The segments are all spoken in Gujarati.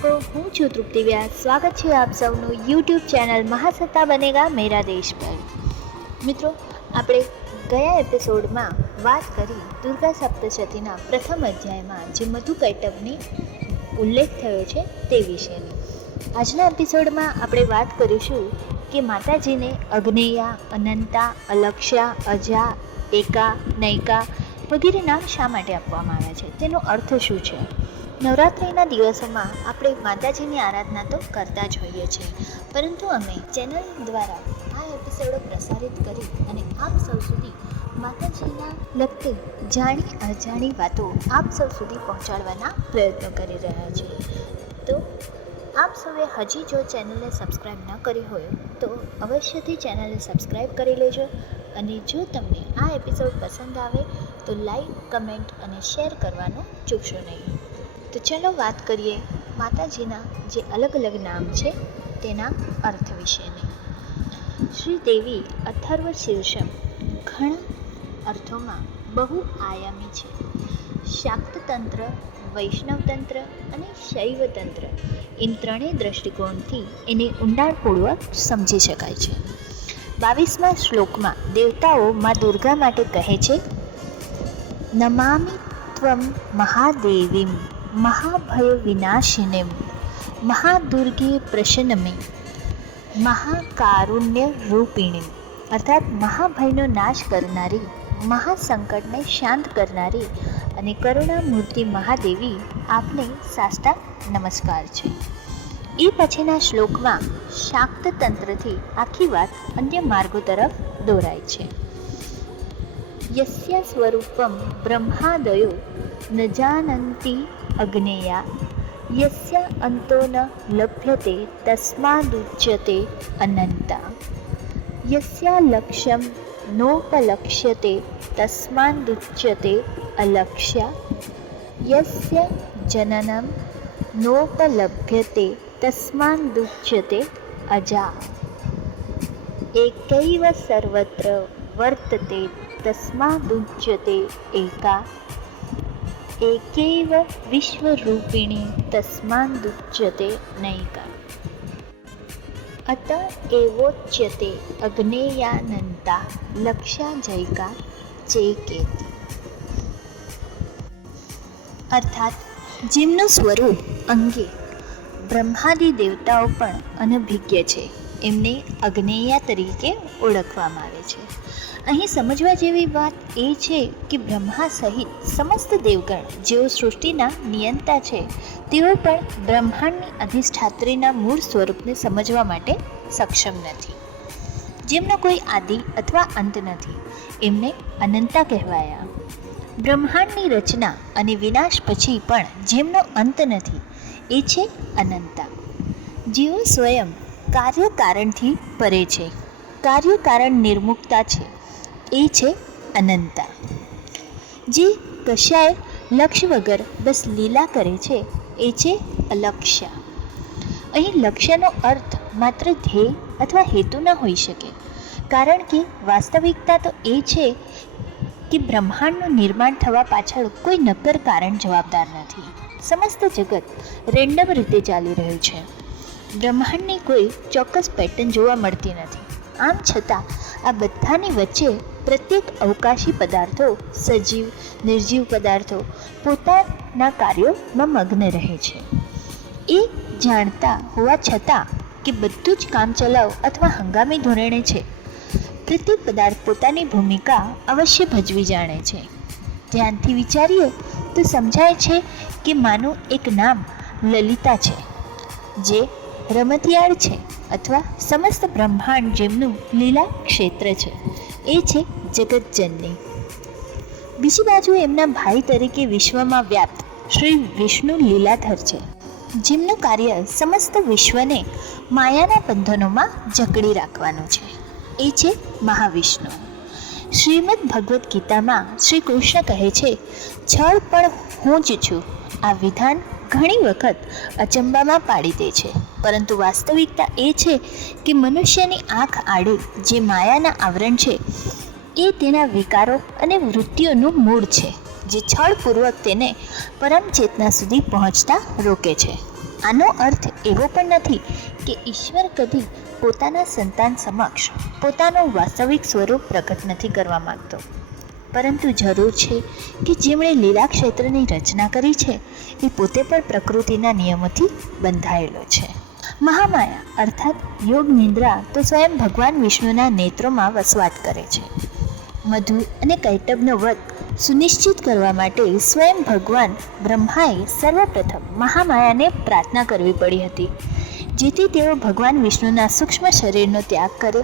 દર્શકો, હું છું તૃપ્તિ વ્યાસ. સ્વાગત છે આપ સૌનું યુટ્યુબ ચેનલ મહાસત્તા બનેગા મેરા દેશ પર. મિત્રો, આપણે ગયા એપિસોડમાં વાત કરી દુર્ગા સપ્તશતીના પ્રથમ અધ્યાયમાં જે મધુ કૈટભની ઉલ્લેખ થયો છે તે વિશેની. આજના એપિસોડમાં આપણે વાત કરીશું કે માતાજીને અગ્નેયા, અનંતા, અલક્ષ્યા, અજા, એકા, નૈકા વગેરે નામ શા માટે આપવામાં આવ્યા છે, તેનો અર્થ શું છે. નવરાત્રિના દિવસોમાં આપણે માતાજીની આરાધના તો કરતા જ હોઈએ છીએ, પરંતુ અમે ચેનલ દ્વારા આ એપિસોડો પ્રસારિત કરી અને આપ સૌ સુધી માતાજીના લગતી જાણી અજાણી વાતો આપ સૌ સુધી પહોંચાડવાના પ્રયત્નો કરી રહ્યા છીએ. તો આપ સૌએ હજી જો ચેનલને સબસ્ક્રાઈબ ન કરી હોય તો અવશ્યથી ચેનલને સબસ્ક્રાઈબ કરી લેજો. અને જો તમને આ એપિસોડ પસંદ આવે તો લાઈક, કમેન્ટ અને શેર કરવાનું ચૂકશો નહીં. તો ચલો વાત કરીએ માતાજીના જે અલગ અલગ નામ છે તેના અર્થ વિશેની. શ્રી દેવી અથર્વ શીર્ષમ ઘણા અર્થોમાં બહુ આયામી છે. શાક્તતંત્ર, વૈષ્ણવતંત્ર અને શૈવતંત્ર એમ ત્રણેય દ્રષ્ટિકોણથી એને ઊંડાણપૂર્વક સમજી શકાય છે. 22મા શ્લોકમાં દેવતાઓ મા દુર્ગા માટે કહે છે, નમામિ ત્વમ મહાદેવીમ મહાભય વિનાશિનીમ મહાદુર્ગે પ્રસન્નમે મહાકારુણ્ય રૂપિણીમ. અર્થાત મહાભયનો નાશ કરનારી, મહાસંકટને શાંત કરનારી અને કરુણામૂર્તિ મહાદેવી આપને સાષ્ટાંગ નમસ્કાર છે. એ પછીના શ્લોકમાં શાક્તતંત્રથી આખી વાત અન્ય માર્ગો તરફ દોરાય છે. યસ્ય સ્વરૂપમ બ્રહ્માદયો ન જાનન્તિ અગ્નેયા યસ્ય અંતો ન લભ્યતે તસ્માદુચ્યતે અનંતા યસ્ય લક્ષ્યમ નોપલક્ષ્યતે તસ્માદુચ્યતે અલક્ષ્યા યસ્ય જનનમ નોપલભ્યતે તસ્માદુચ્યતે અજા એકૈવ સર્વત્ર વર્તતે તસ્માદુચ્યતે એકા એકૈવ વિશ્વરૂપિણી તસ્માદુચ્યતે નૈકા અત એવોચ્યતે અગ્નેયાનંતા લક્ષ્યાજૈકા ચેકેતિ. અર્થાત જેમનું સ્વરૂપ અંગે બ્રહ્માદિ દેવતાઓ પણ અનભિજ્ઞ છે, એમને અગ્નેયા તરીકે ઓળખવામાં આવે છે. અહીં સમજવા જેવી વાત એ છે કે બ્રહ્મા સહિત સમસ્ત દેવગણ જેઓ સૃષ્ટિના નિયંતા છે, તેઓ પણ બ્રહ્માંડની અધિષ્ઠાત્રીના મૂળ સ્વરૂપને સમજવા માટે સક્ષમ નથી. જેમનો કોઈ આદિ અથવા અંત નથી, એમને અનંતા કહેવાયા. બ્રહ્માંડની રચના અને વિનાશ પછી પણ જેમનો અંત નથી, એ છે અનંતા. જેઓ સ્વયં કાર્યકારણથી પરે છે, કાર્યકારણ નિર્મુક્તા છે, એ છે અનંતા. જે કશાય લક્ષ્ય વગર બસ લીલા કરે છે, એ છે અલક્ષ્યા. અહીં લક્ષ્યનો અર્થ માત્ર ધ્યેય અથવા હેતુ ન હોઈ શકે, કારણ કે વાસ્તવિકતા તો એ છે કે બ્રહ્માંડનું નિર્માણ થવા પાછળ કોઈ નક્કર કારણ જવાબદાર નથી. સમસ્ત જગત રેન્ડમ રીતે ચાલી રહ્યું છે. બ્રહ્માંડની કોઈ ચોક્કસ પેટર્ન જોવા મળતી નથી. આમ છતાં આ બધાની વચ્ચે પ્રત્યેક અવકાશી પદાર્થો, સજીવ, નિર્જીવ પદાર્થો પોતાના કાર્યોમાં મગ્ન રહે છે. એ જાણતા હોવા છતાં કે બધું જ કામચલાઉ અથવા હંગામી ધોરણે છે, પ્રત્યેક પદાર્થ પોતાની ભૂમિકા અવશ્ય ભજવી જાણે છે. ધ્યાનથી વિચારીએ તો સમજાય છે કે માનું એક નામ લલિતા છે, જે રમતિયાળ છે, અથવા સમસ્ત બ્રહ્માંડ જેમનું લીલા ક્ષેત્ર છે, એ છે જગતજનની. બીજી બાજુ એમના ભાઈ તરીકે વિશ્વમાં વ્યાપ્ત શ્રી વિષ્ણુ લીલાધર છે, જેમનું કાર્ય સમસ્ત વિશ્વને માયાના બંધનોમાં જકડી રાખવાનું છે, એ છે મહાવિષ્ણુ. શ્રીમદ ભગવદ્ ગીતામાં શ્રી કૃષ્ણ કહે છે, છળ પણ હું જ છું. આ વિધાન ઘણી વખત અચંબામાં પાડી દે છે, પરંતુ વાસ્તવિકતા એ છે કે મનુષ્યની આંખ આડે જે માયાના આવરણ છે, એ તેના વિકારો અને વૃત્તિઓનું મૂળ છે, જે છળપૂર્વક તેને પરમ ચેતના સુધી પહોંચતા રોકે છે. આનો અર્થ એવો પણ નથી કે ઈશ્વર કદી પોતાના સંતાન સમક્ષ પોતાનું વાસ્તવિક સ્વરૂપ પ્રગટ નથી કરવા માંગતો, પરંતુ જરૂર છે કે જેમણે લીલા ક્ષેત્રની રચના કરી છે એ પોતે પણ પ્રકૃતિના નિયમોથી બંધાયેલો છે. મહામાયા અર્થાત યોગ નિદ્રા તો સ્વયં ભગવાન વિષ્ણુના નેત્રોમાં વસવાટ કરે છે. મધુ અને કૈટબનો વધ સુનિશ્ચિત કરવા માટે સ્વયં ભગવાન બ્રહ્માએ સર્વપ્રથમ મહામાયાને પ્રાર્થના કરવી પડી હતી, જેથી તેઓ ભગવાન વિષ્ણુના સૂક્ષ્મ શરીરનો ત્યાગ કરે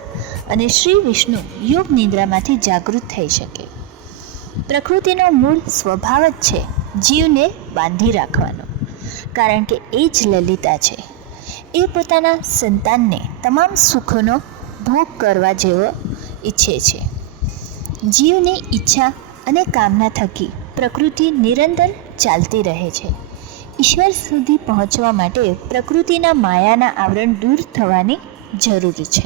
અને શ્રી વિષ્ણુ યોગ નિદ્રામાંથી જાગૃત થઈ શકે. પ્રકૃતિનો મૂળ સ્વભાવ જ છે જીવને બાંધી રાખવાનો, કારણ કે એ જ લલિતા છે. એ પોતાના સંતાનને તમામ સુખોનો ભોગ કરવા જેવો ઈચ્છે છે. જીવની ઈચ્છા અને કામના થકી પ્રકૃતિ નિરંતર ચાલતી રહે છે. ઈશ્વર સુધી પહોંચવા માટે પ્રકૃતિના માયાના આવરણ દૂર થવાની જરૂર છે.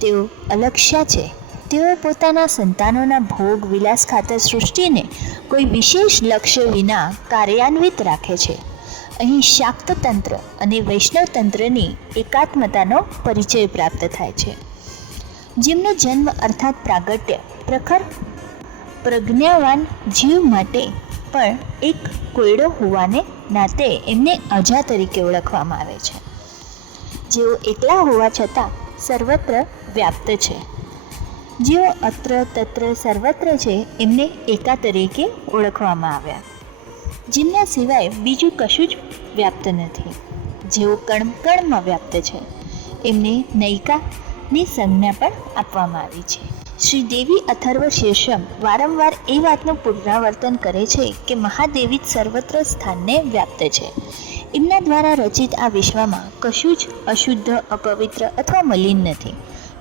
તેઓ અલક્ષ્યા છે. તેઓ પોતાના સંતાનોના ભોગ વિલાસ ખાતર સૃષ્ટિને કોઈ વિશેષ લક્ષ્ય વિના કાર્યાન્વિત રાખે છે. અહીં શાક્ત તંત્ર અને વૈષ્ણવ તંત્રની એકાત્મતાનો પરિચય પ્રાપ્ત થાય છે. જેમનો જન્મ અર્થાત પ્રાગટ્ય પ્રખર પ્રજ્ઞાવાન જીવ માટે પણ એક કોયડો હોવાને નાતે એમને અજા તરીકે ઓળખવામાં આવે છે. જેઓ એકલા હોવા છતાં સર્વત્ર વ્યાપ્ત છે. જેઓ અત્ર તત્ર સર્વત્ર છે એમને એકા તરીકે ઓળખવામાં આવ્યા, જેમના સિવાય બીજું કશું જ વ્યાપ્ત નથી. જેઓ કણ કણમાં વ્યાપ્ત છે એમને નૈકાની સંજ્ઞા પણ આપવામાં આવી છે. શ્રી દેવી અથર્વ શીર્ષમ વારંવાર એ વાતનું પુનરાવર્તન કરે છે કે મહાદેવી જ સર્વત્ર સ્થાનને વ્યાપ્ત છે. એમના દ્વારા રચિત આ વિશ્વમાં કશું જ અશુદ્ધ, અપવિત્ર અથવા મલિન નથી,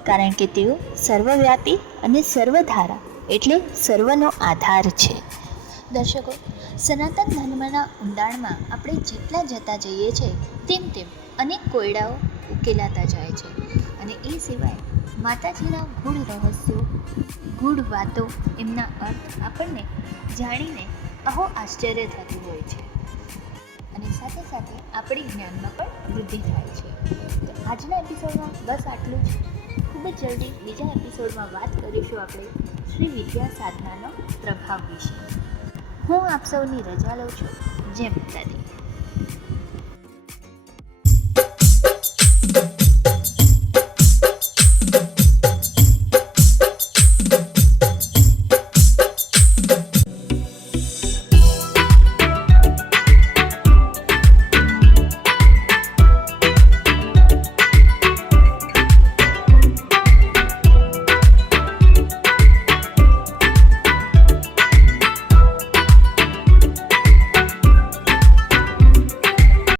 કારણ કે તેઓ સર્વવ્યાપી અને સર્વધારા એટલે સર્વનો આધાર છે. દર્શકો, સનાતન ધર્મના ઊંડાણમાં આપણે જેટલા જતા જઈએ છીએ તેમ તેમ અનેક કોયડાઓ ઉકેલાતા જાય છે, અને એ સિવાય માતાજીના ગૂઢ રહસ્યો, ગૂઢ વાતો, એમના અર્થ આપણને જાણીને અહો આશ્ચર્ય થતું હોય છે, અને સાથે સાથે આપણી જ્ઞાનમાં પણ વૃદ્ધિ થાય છે. તો આજના એપિસોડમાં બસ આટલું જ. ખૂબ જ જલ્દી બીજા એપિસોડમાં વાત કરીશું આપણે શ્રી વિદ્યા સાધનાનો પ્રભાવ વિશે. હું આપ સૌની રજા લઉં છું. જય માતાજી.